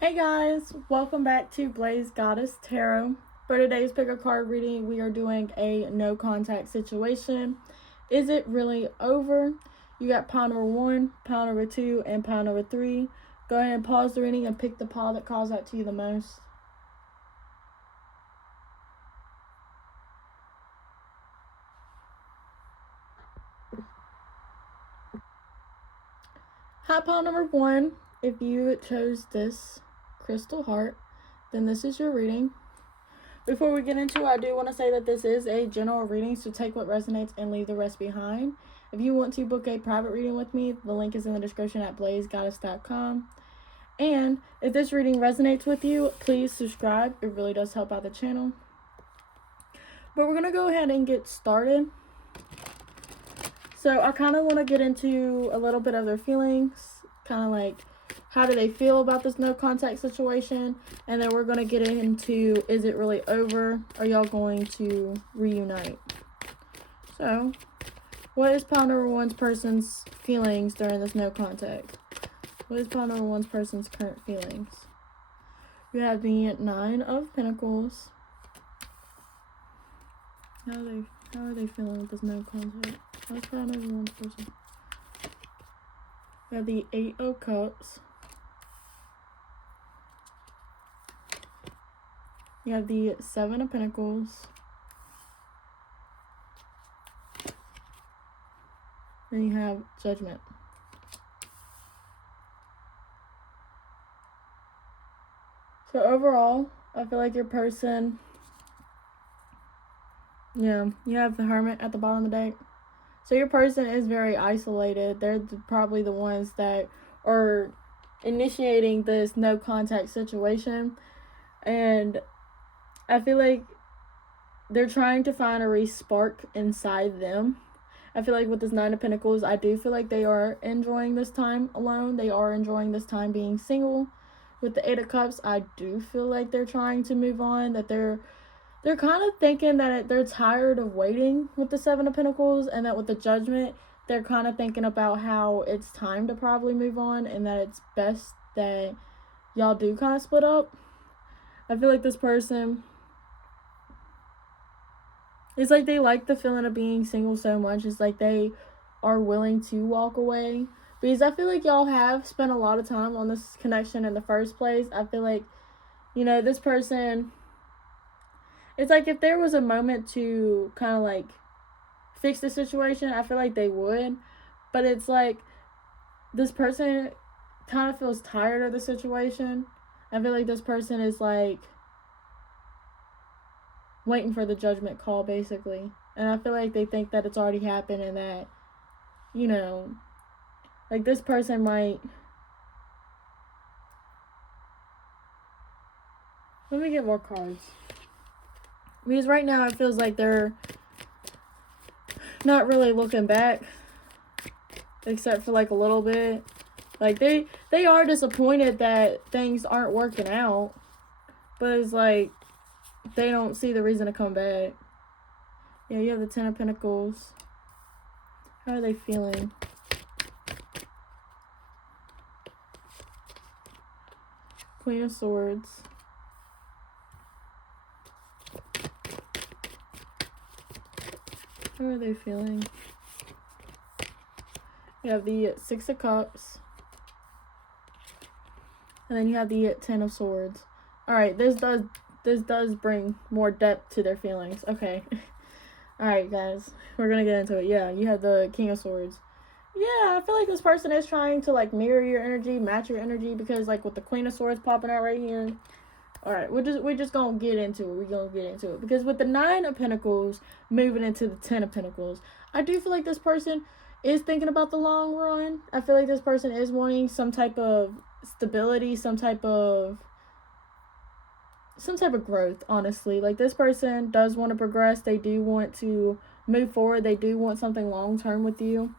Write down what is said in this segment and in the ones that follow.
Hey guys, welcome back to Blaze Goddess Tarot. For today's pick a card reading, we are doing a no contact situation. Is it really over? You got pile number 1, pile number 2, and pile number 3. Go ahead and pause the reading and pick the pile that calls out to you the most. Hi, pile number 1. If you chose this crystal heart, then this is your reading. Before we get into it, I do want to say that this is a general reading, so take what resonates and leave the rest behind. If you want to book a private reading with me, the link is in the description at blazegoddess.com. And if this reading resonates with you, please subscribe. It really does help out the channel. But we're going to go ahead and get started. So I kind of want to get into a little bit of their feelings, kind of like how do they feel about this no contact situation, and then we're going to get into, is it really over? Are y'all going to reunite? So, what is pile number 1's person's feelings during this no contact? What is pile number 1's person's current feelings? You have the 9 of Pentacles. How are they feeling with this no contact? What's pile number 1's person? You have the 8 of Cups. You have the 7 of Pentacles. Then you have Judgment. So overall, I feel like your person, you have the Hermit at the bottom of the deck. So your person is very isolated. They're probably the ones that are initiating this no contact situation. And I feel like they're trying to find a spark inside them. I feel like with this 9 of Pentacles, I do feel like they are enjoying this time alone. They are enjoying this time being single. With the 8 of Cups, I do feel like they're trying to move on. That they're kind of thinking that they're tired of waiting with the 7 of Pentacles. And that with the Judgment, they're kind of thinking about how it's time to probably move on. And that it's best that y'all do kind of split up. I feel like this person, it's like they like the feeling of being single so much. It's like they are willing to walk away. Because I feel like y'all have spent a lot of time on this connection in the first place. I feel like, this person, it's like if there was a moment to kind of like fix the situation, I feel like they would. But it's like this person kind of feels tired of the situation. I feel like this person is like waiting for the judgment call, basically. And I feel like they think that it's already happened and that, like this person might... Let me get more cards. Because right now it feels like they're not really looking back. Except for like a little bit. Like they are disappointed that things aren't working out. But it's like they don't see the reason to come back. Yeah, you have the 10 of Pentacles. How are they feeling? Queen of Swords. How are they feeling? You have the 6 of Cups. And then you have the 10 of Swords. Alright, this does bring more depth to their feelings. Okay. Alright, guys. We're gonna get into it. Yeah, you have the King of Swords. Yeah, I feel like this person is trying to, like, mirror your energy, match your energy, because, like, with the Queen of Swords popping out right here. Alright, we're just gonna get into it. We're gonna get into it. Because with the 9 of Pentacles moving into the 10 of Pentacles, I do feel like this person is thinking about the long run. I feel like this person is wanting some type of stability, some type of growth, honestly. Like, this person does want to progress. They do want to move forward. They do want something long-term with you.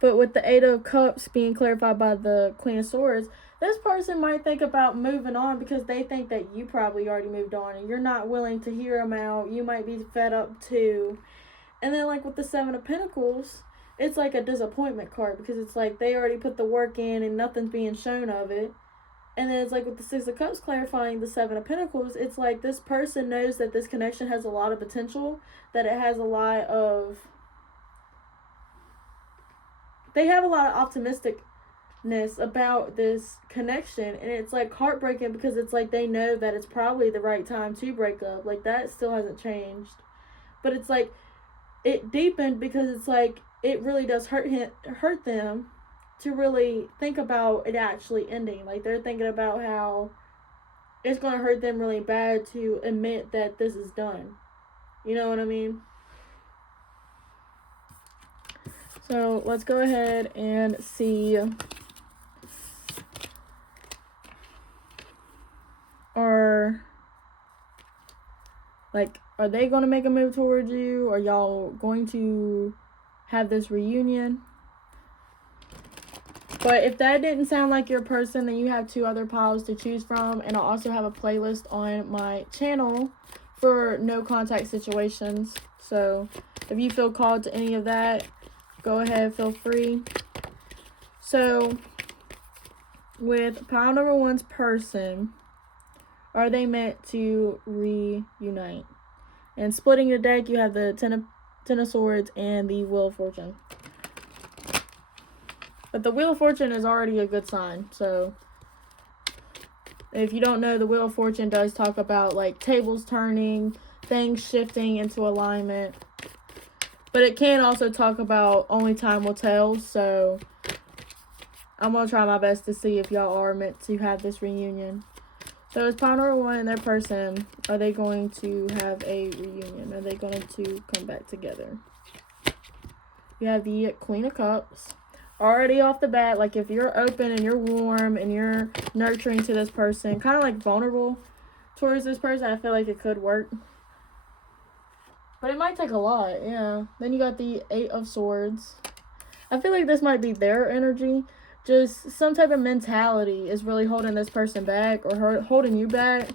But with the 8 of Cups being clarified by the Queen of Swords, this person might think about moving on because they think that you probably already moved on and you're not willing to hear them out. You might be fed up too. And then, like, with the 7 of Pentacles, it's like a disappointment card because it's like they already put the work in and nothing's being shown of it. And then it's like with the Six of Cups clarifying the Seven of Pentacles, it's like this person knows that this connection has a lot of potential, that it has a lot of... They have a lot of optimisticness about this connection, and it's like heartbreaking because it's like they know that it's probably the right time to break up. Like, that still hasn't changed. But it's like, it deepened because it's like, it really does hurt them to really think about it actually ending. Like, they're thinking about how it's going to hurt them really bad to admit that this is done. You know what I mean? So let's go ahead and see. Are they going to make a move towards you? Are y'all going to have this reunion? But if that didn't sound like your person, then you have 2 other piles to choose from. And I'll also have a playlist on my channel for no contact situations. So if you feel called to any of that, go ahead, feel free. So with pile number 1's person, are they meant to reunite? And splitting your deck, you have the Ten of Swords and the Wheel of Fortune. But the Wheel of Fortune is already a good sign. So if you don't know, the Wheel of Fortune does talk about like tables turning, things shifting into alignment. But it can also talk about only time will tell. So I'm going to try my best to see if y'all are meant to have this reunion. So it's pile number 1 and their person. Are they going to have a reunion? Are they going to come back together? You have the Queen of Cups. Already off the bat, like if you're open and you're warm and you're nurturing to this person, kind of like vulnerable towards this person, I feel like it could work. But it might take a lot, yeah. Then you got the 8 of Swords. I feel like this might be their energy. Just some type of mentality is really holding this person back or holding you back.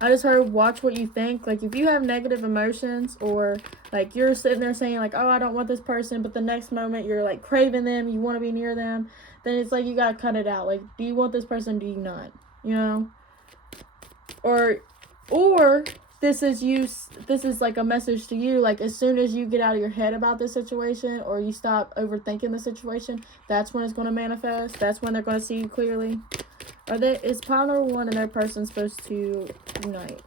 I just heard watch what you think. Like if you have negative emotions or like you're sitting there saying like, oh, I don't want this person, but the next moment you're like craving them, you want to be near them, then it's like you got to cut it out. Like, do you want this person? Do you not? You know? Or this is like a message to you, like as soon as you get out of your head about this situation or you stop overthinking the situation, that's when it's going to manifest. That's when they're going to see you clearly. Is pile number 1 and their person supposed to unite?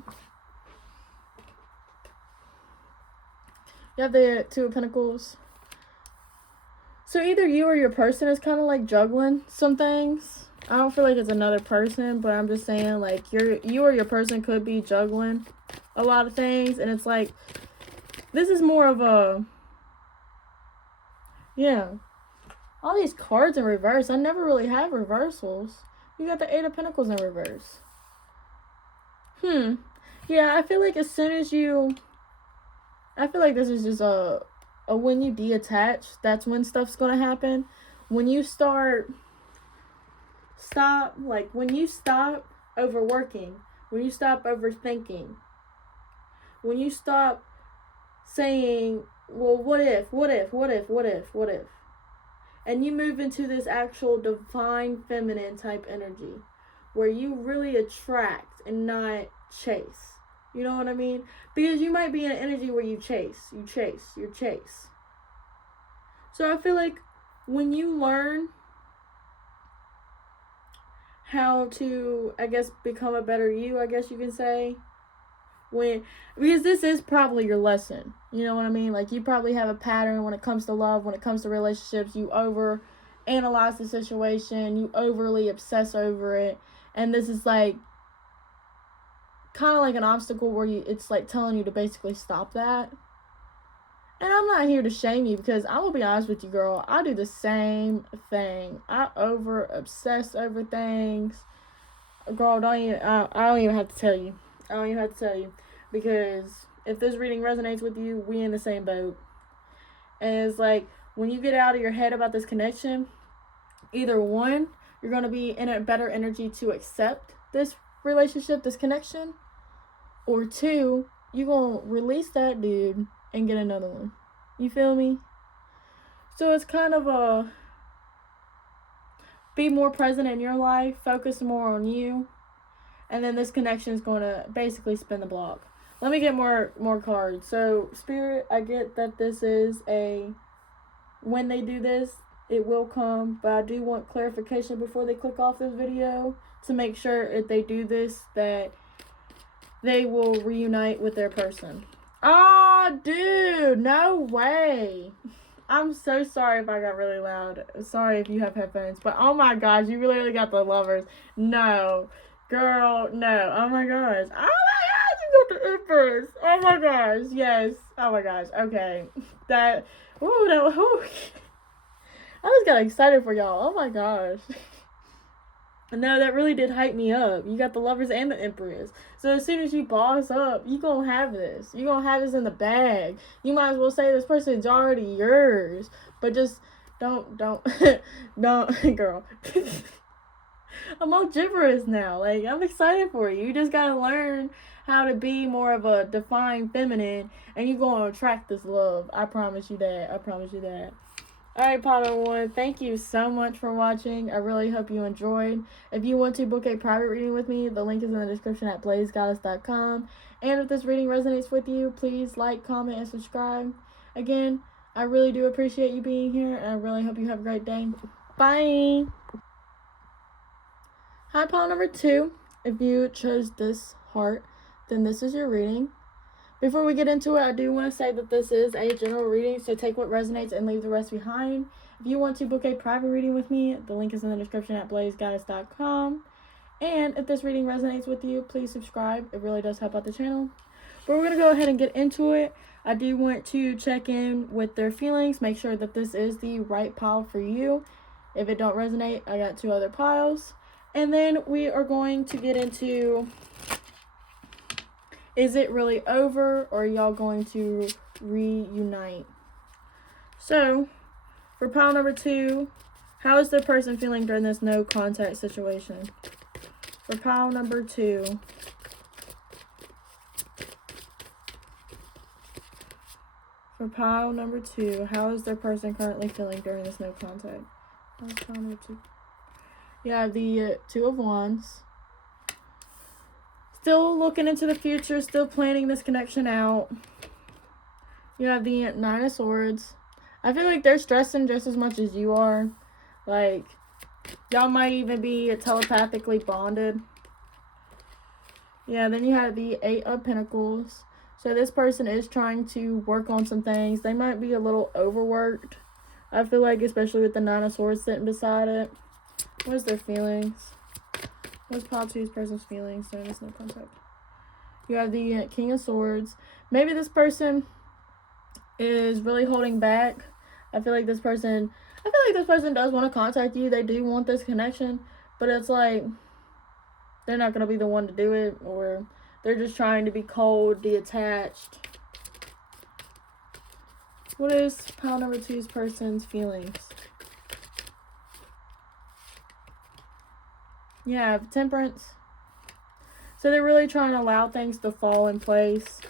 You have the 2 of Pentacles. So either you or your person is kind of like juggling some things. I don't feel like it's another person, but I'm just saying like you or your person could be juggling a lot of things. And it's like, this is more of a, yeah. All these cards in reverse. I never really have reversals. You got the 8 of Pentacles in reverse. Yeah, I feel like as soon as I feel like this is just a when you detach, that's when stuff's gonna happen. When you stop overworking, when you stop overthinking, when you stop saying, well, what if, and you move into this actual divine feminine type energy where you really attract and not chase. You know what I mean? Because you might be in an energy where you chase. So I feel like when you learn how to, I guess, become a better you, I guess you can say, because this is probably your lesson. You know what I mean? Like, you probably have a pattern when it comes to love, when it comes to relationships. You over analyze the situation, you overly obsess over it, and this is like kind of like an obstacle where it's like telling you to basically stop that. And I'm not here to shame you, because I will be honest with you, girl, I do the same thing. I over obsess over things. Girl, I don't even have to tell you. Because if this reading resonates with you, we in the same boat. And it's like, when you get out of your head about this connection, either one, you're going to be in a better energy to accept this relationship, this connection, or 2, you're going to release that dude and get another one. You feel me? So it's kind of be more present in your life, focus more on you, and then this connection is going to basically spin the block. Let me get more cards. So, Spirit, I get that this is when they do this, it will come, but I do want clarification before they click off this video to make sure if they do this that they will reunite with their person. Oh, dude, no way. I'm so sorry if I got really loud. Sorry if you have headphones, but oh my gosh, you really got the Lovers. No, girl, no. Oh my gosh. Oh my gosh, you got the Empress. Oh my gosh, yes. Oh my gosh, okay. That, ooh, no, ooh. I just got excited for y'all. Oh my gosh. No, that really did hype me up. You got the Lovers and the Empress. So as soon as you boss up, you gonna have this. You gonna have this in the bag. You might as well say this person's already yours. But just don't, don't, girl. I'm all gibberish now. Like, I'm excited for you. You just gotta learn how to be more of a defined feminine, and you're gonna attract this love. I promise you that. I promise you that. Alright, pile number 1, thank you so much for watching. I really hope you enjoyed. If you want to book a private reading with me, the link is in the description at blazegoddess.com. And if this reading resonates with you, please like, comment, and subscribe. Again, I really do appreciate you being here, and I really hope you have a great day. Bye! Hi, pile number 2. If you chose this heart, then this is your reading. Before we get into it, I do want to say that this is a general reading, so take what resonates and leave the rest behind. If you want to book a private reading with me, the link is in the description at blazegoddess.com. And if this reading resonates with you, please subscribe. It really does help out the channel. But we're going to go ahead and get into it. I do want to check in with their feelings, make sure that this is the right pile for you. If it don't resonate, I got 2 other piles. And then we are going to get into... Is it really over, or are y'all going to reunite? So, for pile number 2, how is the person feeling during this no contact situation? For pile number 2, how is their person currently feeling during this no contact? Pile number 2. You have the 2 of Wands. Still looking into the future, still planning this connection out. You have the 9 of Swords. I feel like they're stressing just as much as you are. Like, y'all might even be telepathically bonded. Yeah, then you have the 8 of Pentacles. So this person is trying to work on some things. They might be a little overworked. I feel like, especially with the 9 of Swords sitting beside it. What is their feelings? What's pile 2's person's feelings during this no contact? You have the King of Swords. Maybe this person is really holding back. I feel like this person does want to contact you. They do want this connection, but it's like they're not going to be the one to do it, or they're just trying to be cold, detached. What is pile number 2's person's feelings? Yeah, Temperance. So they're really trying to allow things to fall in place.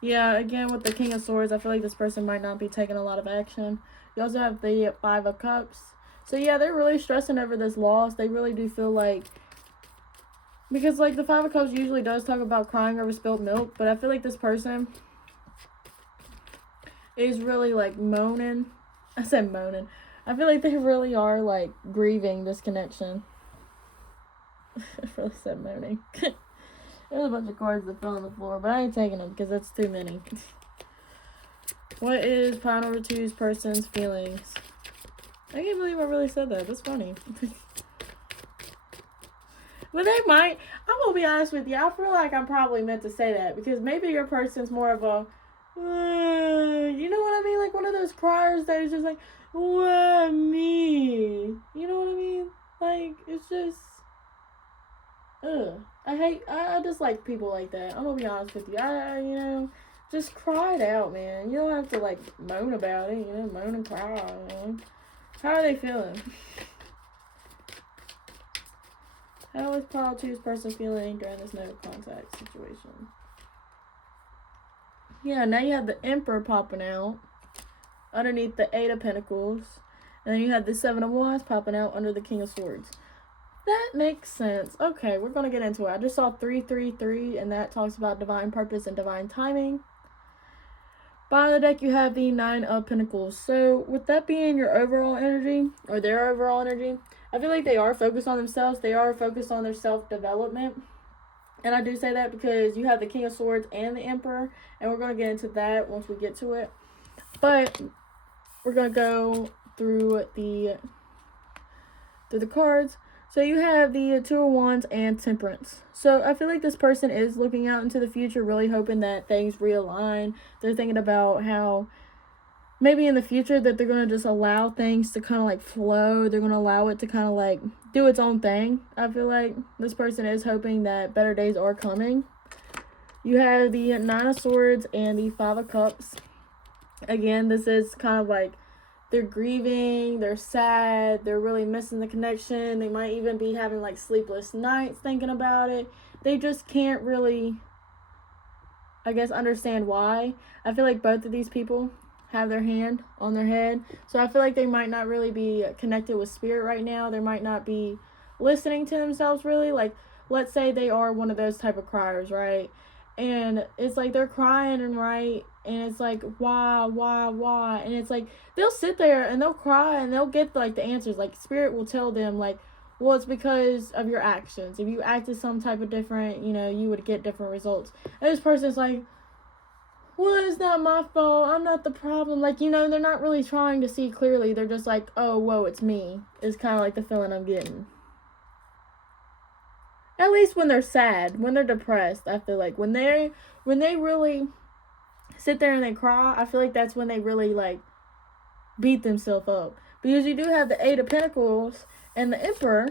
Yeah, again, with the King of Swords, I feel like this person might not be taking a lot of action. You also have the 5 of Cups. So yeah, they're really stressing over this loss. They really do feel like... Because, like, the 5 of Cups usually does talk about crying over spilled milk. But I feel like this person is really, like, moaning. I said moaning. I feel like they really are, like, grieving this connection. I really said moaning. There's a bunch of cards that fell on the floor, but I ain't taking them because that's too many. What is pile number 2's person's feelings? I can't believe I really said that. That's funny. But they might. I'm going to be honest with you. I feel like I'm probably meant to say that because maybe your person's more of a, you know what I mean? Like one of those criers that is just like, why me? You know what I mean? Like, it's just... I dislike people like that. I'm gonna be honest with you. You know, just cry it out, man. You don't have to, like, moan about it, you know, moan and cry, you know. How are they feeling? How is pile 2's person feeling during this no contact situation? Yeah, now you have the Emperor popping out underneath the 8 of Pentacles. And then you have the Seven of Wands popping out under the King of Swords. That makes sense. Okay, we're going to get into it. I just saw 333, and that talks about divine purpose and divine timing. Bottom of the deck, you have the Nine of Pentacles. So, with that being your overall energy, or their overall energy, I feel like they are focused on themselves. They are focused on their self-development. And I do say that because you have the King of Swords and the Emperor, and we're going to get into that once we get to it. But we're going to go through the cards. So you have the Two of Wands and Temperance. So I feel like this person is looking out into the future, really hoping that things realign. They're thinking about how maybe in the future that they're going to just allow things to kind of like flow. They're going to allow it to kind of like do its own thing. I feel like this person is hoping that better days are coming. You have the Nine of Swords and the Five of Cups. Again, this is kind of like they're grieving, they're sad, they're really missing the connection. They might even be having like sleepless nights thinking about it. They just can't really, I guess, understand why. I feel like both of these people have their hand on their head. So I feel like they might not really be connected with spirit right now. They might not be listening to themselves really. Like, let's say they are one of those type of criers, right? And it's like they're crying and and it's like, why? And it's like, they'll sit there and they'll cry and they'll get like the answers. Like, spirit will tell them like, well, it's because of your actions. If you acted some type of different, you would get different results. And this person's like, well, it's not my fault. I'm not the problem. Like, they're not really trying to see clearly. They're just like, oh, whoa, it's me. It's kind of like the feeling I'm getting. At least when they're sad, when they're depressed, I feel like when they really sit there and they cry, I feel like that's when they really like beat themselves up. Because you do have the Eight of Pentacles and the Emperor.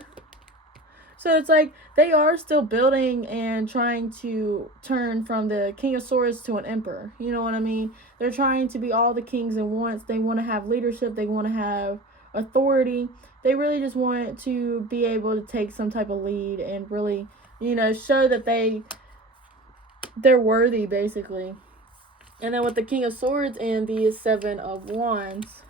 So it's like they are still building and trying to turn from the King of Swords to an Emperor. You know what I mean? They're trying to be all the kings at once. They want to have leadership. They want to have authority. They really just want to be able to take some type of lead and really, show that they're worthy, basically. And then with the King of Swords and the Seven of Wands,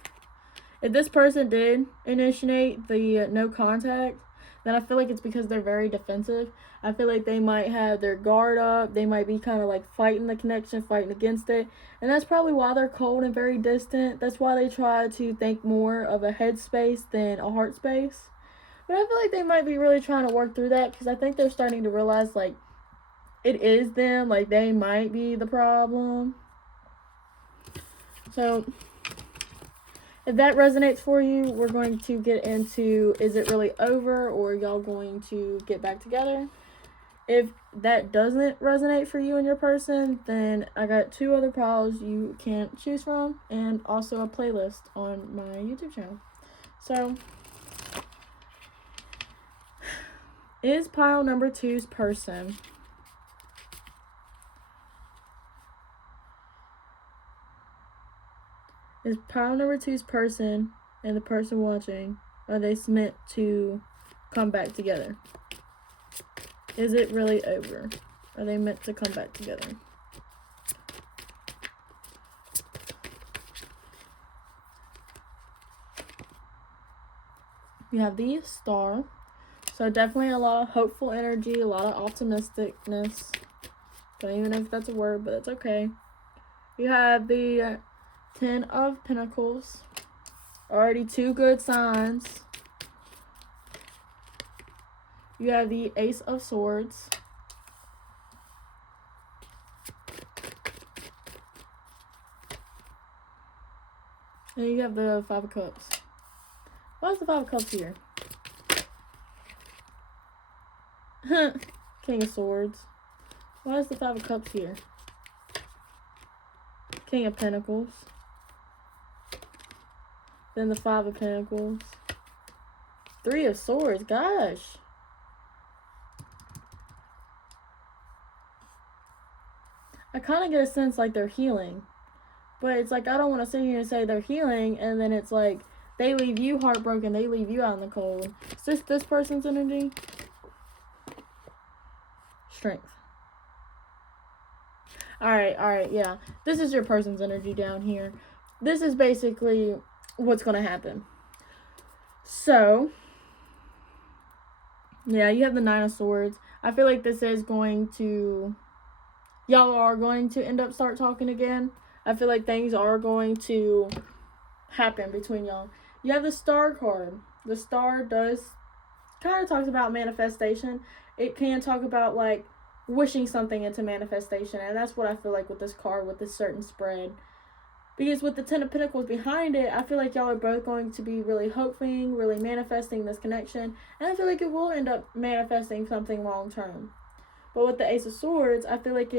if this person did initiate the no contact, then I feel like it's because they're very defensive. I feel like they might have their guard up. They might be kind of like fighting the connection, fighting against it. And that's probably why they're cold and very distant. That's why they try to think more of a head space than a heart space. But I feel like they might be really trying to work through that, because I think they're starting to realize like it is them. Like, they might be the problem. So if that resonates for you, we're going to get into, is it really over, or are y'all going to get back together? If that doesn't resonate for you and your person, then I got 2 other piles you can choose from, and also a playlist on my YouTube channel. So, is pile number 2's person Is pile number 2's person and the person watching, are they meant to come back together? Is it really over? Are they meant to come back together? You have the Star. So definitely a lot of hopeful energy, a lot of optimisticness. Don't even know if that's a word, but it's okay. You have the 10 of Pentacles. Already 2 good signs. You have the Ace of Swords. And you have the 5 of Cups. Why is the 5 of Cups here? King of Swords. Why is the 5 of Cups here? King of Pentacles. Then the 5 of Pentacles. 3 of Swords. Gosh. I kind of get a sense like they're healing. But it's like, I don't want to sit here and say they're healing, and then it's like they leave you heartbroken. They leave you out in the cold. Is this person's energy? Strength. Alright, yeah. This is your person's energy down here. This is basically what's going to happen. So, yeah, you have the Nine of Swords. I feel like this is going to... Y'all are going to end up start talking again. I feel like things are going to happen between y'all. You have the Star card. The Star does kind of talks about manifestation. It can talk about like wishing something into manifestation, and that's what I feel like with this card, with this certain spread. Because with the Ten of Pentacles behind it, I feel like y'all are both going to be really hoping, really manifesting this connection, and I feel like it will end up manifesting something long term. But with the Ace of Swords, I feel like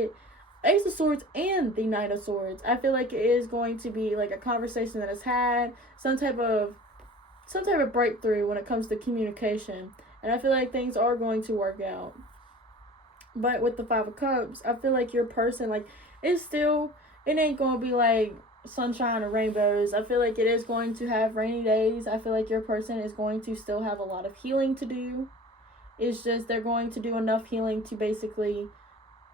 Ace of Swords and the Knight of Swords, I feel like it is going to be like a conversation that is had, some type of breakthrough when it comes to communication. And I feel like things are going to work out. But with the Five of Cups, I feel like your person, like, it ain't going to be like sunshine or rainbows. I feel like it is going to have rainy days. I feel like your person is going to still have a lot of healing to do. It's just they're going to do enough healing to basically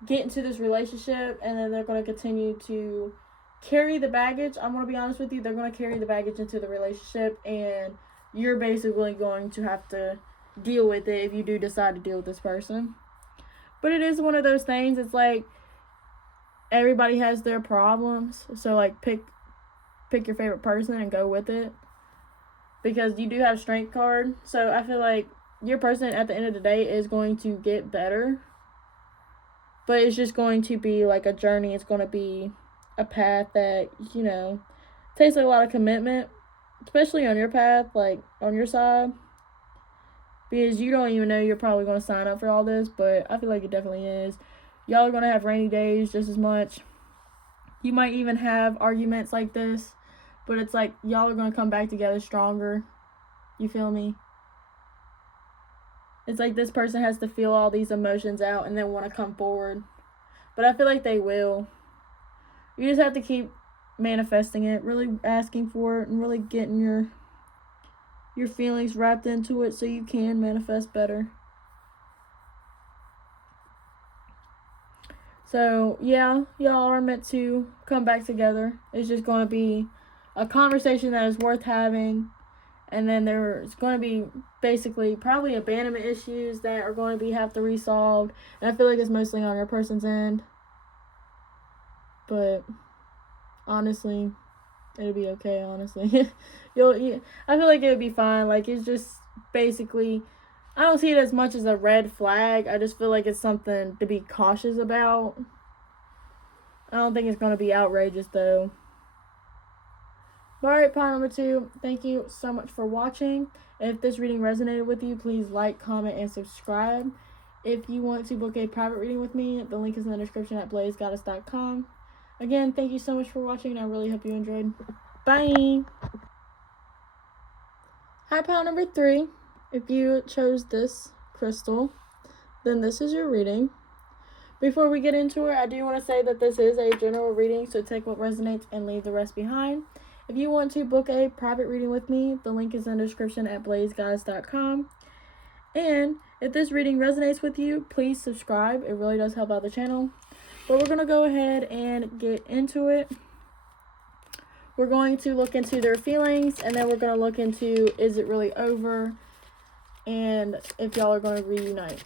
get into this relationship, and then they're going to continue to carry the baggage. I'm going to be honest with you. They're going to carry the baggage into the relationship, and you're basically going to have to deal with it if you do decide to deal with this person. But it is one of those things. It's like everybody has their problems. So, like, pick your favorite person and go with it. Because you do have Strength card. So, I feel like your person at the end of the day is going to get better. But it's just going to be like a journey. It's going to be a path that, you know, takes a lot of commitment. Especially on your path, like on your side. Because you don't even know you're probably going to sign up for all this. But I feel like it definitely is. Y'all are going to have rainy days just as much. You might even have arguments like this. But it's like y'all are going to come back together stronger. You feel me? It's like this person has to feel all these emotions out and then want to come forward. But I feel like they will. You just have to keep manifesting it. Really asking for it and really getting your feelings wrapped into it so you can manifest better. So, yeah, y'all are meant to come back together. It's just going to be a conversation that is worth having. And then there's going to be basically probably abandonment issues that are going to have to be resolved. And I feel like it's mostly on your person's end. But honestly, it'll be okay, honestly. I feel like it would be fine. Like, it's just basically, I don't see it as much as a red flag. I just feel like it's something to be cautious about. I don't think it's going to be outrageous, though. Alright, pile number 2, thank you so much for watching. If this reading resonated with you, please like, comment, and subscribe. If you want to book a private reading with me, the link is in the description at blazegoddess.com. Again, thank you so much for watching, and I really hope you enjoyed. Bye! Hi, pile number 3. If you chose this crystal, then this is your reading. Before we get into it, I do want to say that this is a general reading, so take what resonates and leave the rest behind. If you want to book a private reading with me, the link is in the description at blazegoddess.com. And if this reading resonates with you, please subscribe. It really does help out the channel. But we're going to go ahead and get into it. We're going to look into their feelings, and then we're going to look into, is it really over, and if y'all are going to reunite.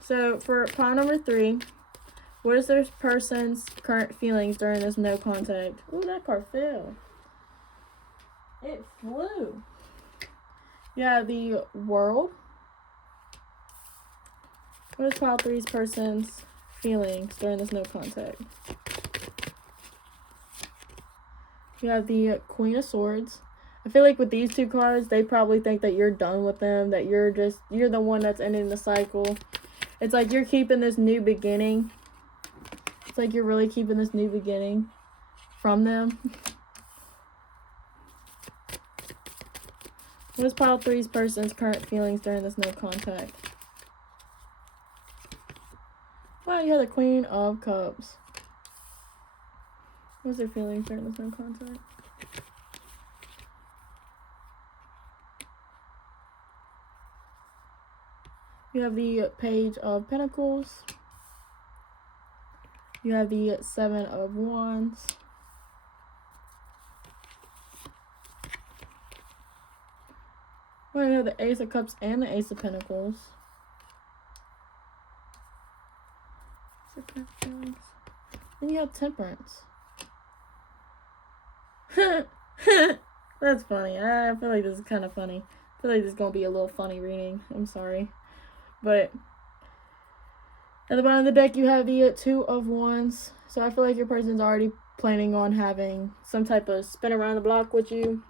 So for pile number 3, what is this person's current feelings during this no contact? Ooh, that card fell. It flew. Yeah, the World. What is pile 3's person's feelings during this no contact? You have the Queen of Swords. I feel like with these 2 cards, they probably think that you're done with them, that you're the one that's ending the cycle. It's like you're keeping this new beginning. It's like you're really keeping this new beginning from them. What is pile 3's person's current feelings during this no contact? Wow, you have the Queen of Cups. What's their feelings during this no contact? You have the Page of Pentacles. You have the 7 of Wands. Well, you have the Ace of Cups and the Ace of Pentacles. Then you have Temperance. That's funny. I feel like this is kind of funny. I feel like this is going to be a little funny reading. I'm sorry. But at the bottom of the deck, you have the Two of Wands. So I feel like your person's already planning on having some type of spin around the block with you.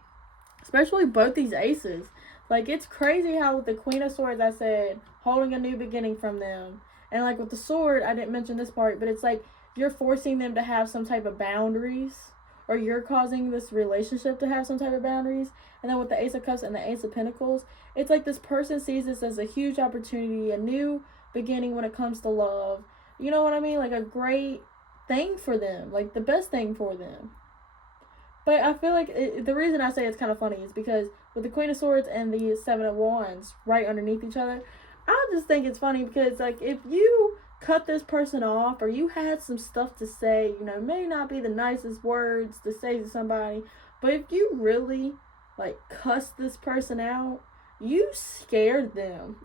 Especially both these aces. Like, it's crazy how with the Queen of Swords, I said, holding a new beginning from them. And, like, with the sword, I didn't mention this part, but it's like you're forcing them to have some type of boundaries. Or you're causing this relationship to have some type of boundaries. And then with the Ace of Cups and the Ace of Pentacles, it's like this person sees this as a huge opportunity, a new beginning when it comes to love. You know what I mean? Like a great thing for them. Like the best thing for them. But I feel like the reason I say it's kind of funny is because with the Queen of Swords and the Seven of Wands right underneath each other, I just think it's funny because, like, if you cut this person off or you had some stuff to say, you know, may not be the nicest words to say to somebody, but if you really, like, cuss this person out, you scared them.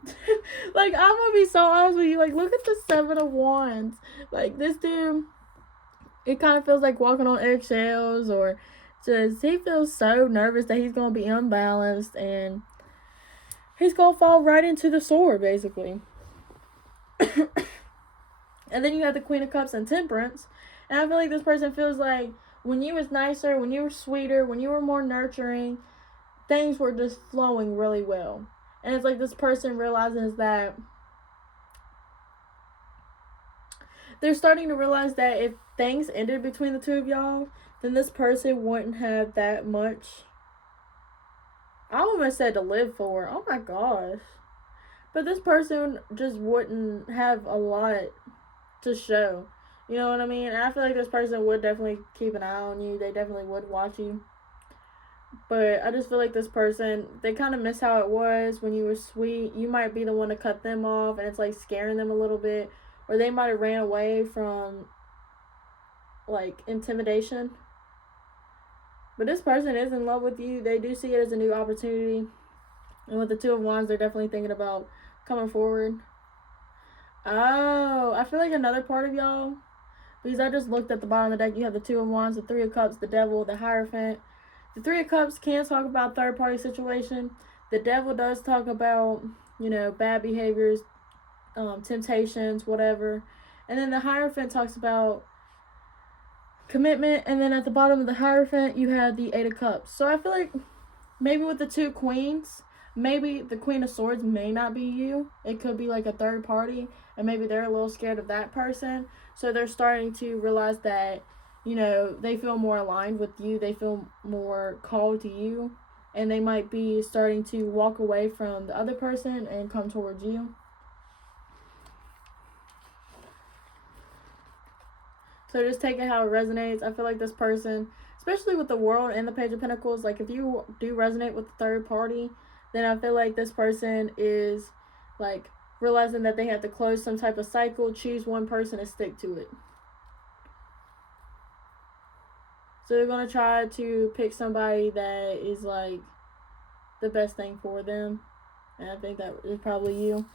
Like, I'm gonna be so honest with you. Like, look at the Seven of Wands. Like, this dude, it kind of feels like walking on eggshells, or just he feels so nervous that he's gonna be unbalanced and he's gonna fall right into the sword, basically. And then you have the Queen of Cups and Temperance. And I feel like this person feels like when you was nicer, when you were sweeter, when you were more nurturing, things were just flowing really well. And it's like this person realizes that they're starting to realize that if things ended between the two of y'all, then this person wouldn't have that much, I almost said to live for. Oh my gosh. But this person just wouldn't have a lot to show. You know what I mean? And I feel like this person would definitely keep an eye on you. They definitely would watch you. But I just feel like this person, they kind of miss how it was when you were sweet. You might be the one to cut them off, and it's like scaring them a little bit. Or they might have ran away from, like, intimidation. But this person is in love with you. They do see it as a new opportunity. And with the Two of Wands, they're definitely thinking about coming forward. Oh, I feel like another part of y'all, because I just looked at the bottom of the deck, you have the Two of Wands, the Three of Cups, the Devil, the Hierophant. The Three of Cups can talk about third-party situation. The Devil does talk about, you know, bad behaviors, temptations, whatever. And then the Hierophant talks about commitment. And then at the bottom of the Hierophant, you have the Eight of Cups. So I feel like maybe with the two queens, maybe the Queen of Swords may not be you. It could be like a third party, and maybe they're a little scared of that person. So they're starting to realize that, you know, they feel more aligned with you. They feel more called to you. And they might be starting to walk away from the other person and come towards you. So just take it how it resonates. I feel like this person, especially with the World and the Page of Pentacles, like if you do resonate with the third party, then I feel like this person is like realizing that they have to close some type of cycle, choose one person and stick to it. So they're going to try to pick somebody that is like the best thing for them. And I think that is probably you.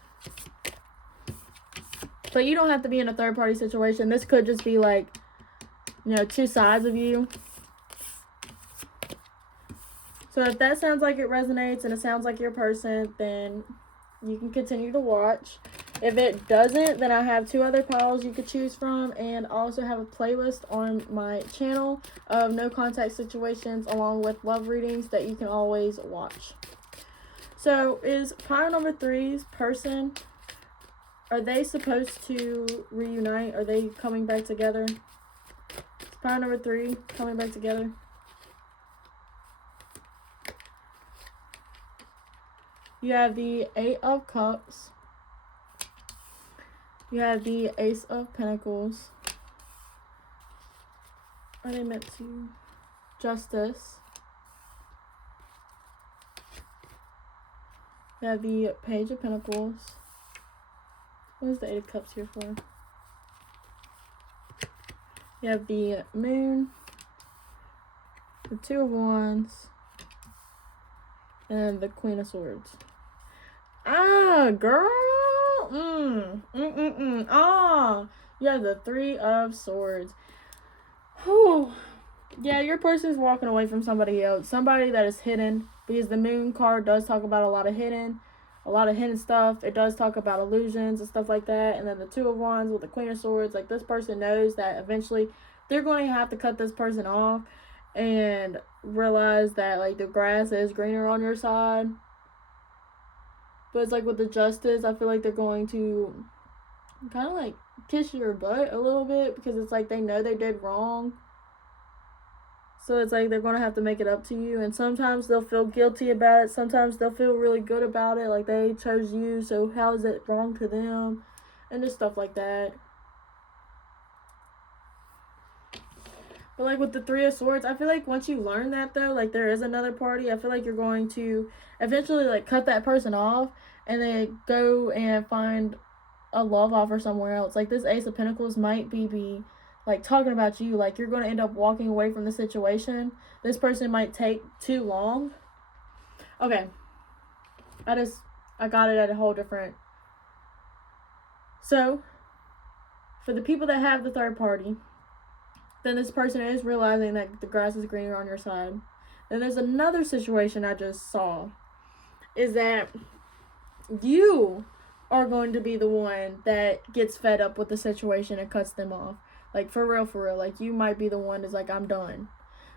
But you don't have to be in a third party situation. This could just be like, you know, two sides of you. So if that sounds like it resonates and it sounds like your person, then you can continue to watch. If it doesn't, then I have two other piles you could choose from, and also have a playlist on my channel of no contact situations along with love readings that you can always watch. So is pile number 3's person, are they supposed to reunite? Are they coming back together? Is pile number 3 coming back together? You have the Eight of Cups. You have the Ace of Pentacles. Are they meant to? Justice. You have the Page of Pentacles. What is the Eight of Cups here for? You have the Moon. The Two of Wands. And the Queen of Swords. Ah, girl. Ah, you have the Three of Swords. Whew. Yeah, your person's walking away from somebody else. Somebody that is hidden. Because the Moon card does talk about a lot of hidden stuff. It does talk about illusions and stuff like that. And then the Two of Wands with the Queen of Swords. Like, this person knows that eventually they're going to have to cut this person off. And realize that, like, the grass is greener on your side. But it's like with the Justice, I feel like they're going to kind of like kiss your butt a little bit. Because it's like they know they did wrong. So it's like they're going to have to make it up to you. And sometimes they'll feel guilty about it. Sometimes they'll feel really good about it. Like, they chose you, so how is it wrong to them? And just stuff like that. But like with the Three of Swords, I feel like once you learn that though, like there is another party, I feel like you're going to eventually like cut that person off and then go and find a love offer somewhere else. Like, this Ace of Pentacles might be like talking about you. Like, you're going to end up walking away from the situation. This person might take too long. Okay. I got it at a whole different. So, for the people that have the third party, then this person is realizing that the grass is greener on your side. Then there's another situation I just saw. Is that you are going to be the one that gets fed up with the situation and cuts them off. Like, for real. Like, you might be the one that's like, I'm done.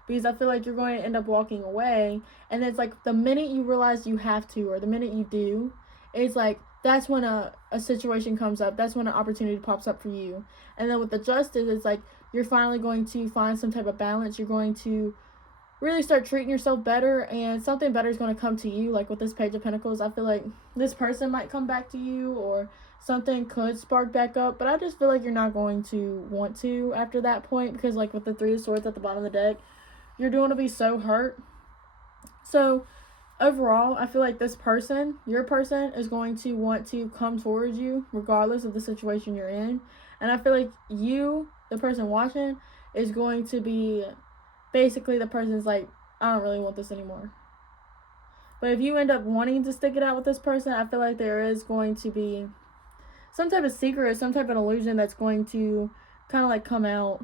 Because I feel like you're going to end up walking away. And it's like, the minute you realize you have to, or the minute you do, it's like, that's when a situation comes up. That's when an opportunity pops up for you. And then with the Justice, it's like, you're finally going to find some type of balance. You're going to really start treating yourself better. And something better is going to come to you. Like, with this Page of Pentacles, I feel like this person might come back to you, or something could spark back up, but I just feel like you're not going to want to after that point, because like with the Three of Swords at the bottom of the deck, you're going to be so hurt. So overall, I feel like this person, your person, is going to want to come towards you regardless of the situation you're in. And I feel like you, the person watching, is going to be basically the person's like, I don't really want this anymore. But if you end up wanting to stick it out with this person, I feel like there is going to be some type of secret or some type of illusion that's going to kind of like come out.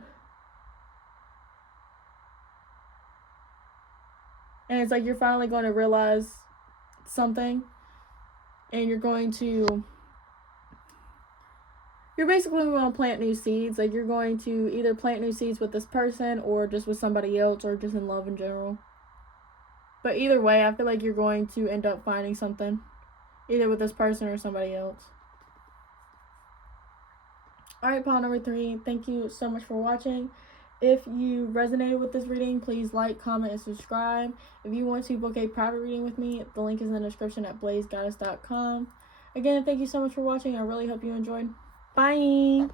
And it's like you're finally going to realize something. And you're basically going to plant new seeds. Like, you're going to either plant new seeds with this person, or just with somebody else, or just in love in general. But either way, I feel like you're going to end up finding something. Either with this person or somebody else. Alright, pile number 3, thank you so much for watching. If you resonated with this reading, please like, comment, and subscribe. If you want to book a private reading with me, the link is in the description at blazegoddess.com. Again, thank you so much for watching. I really hope you enjoyed. Bye!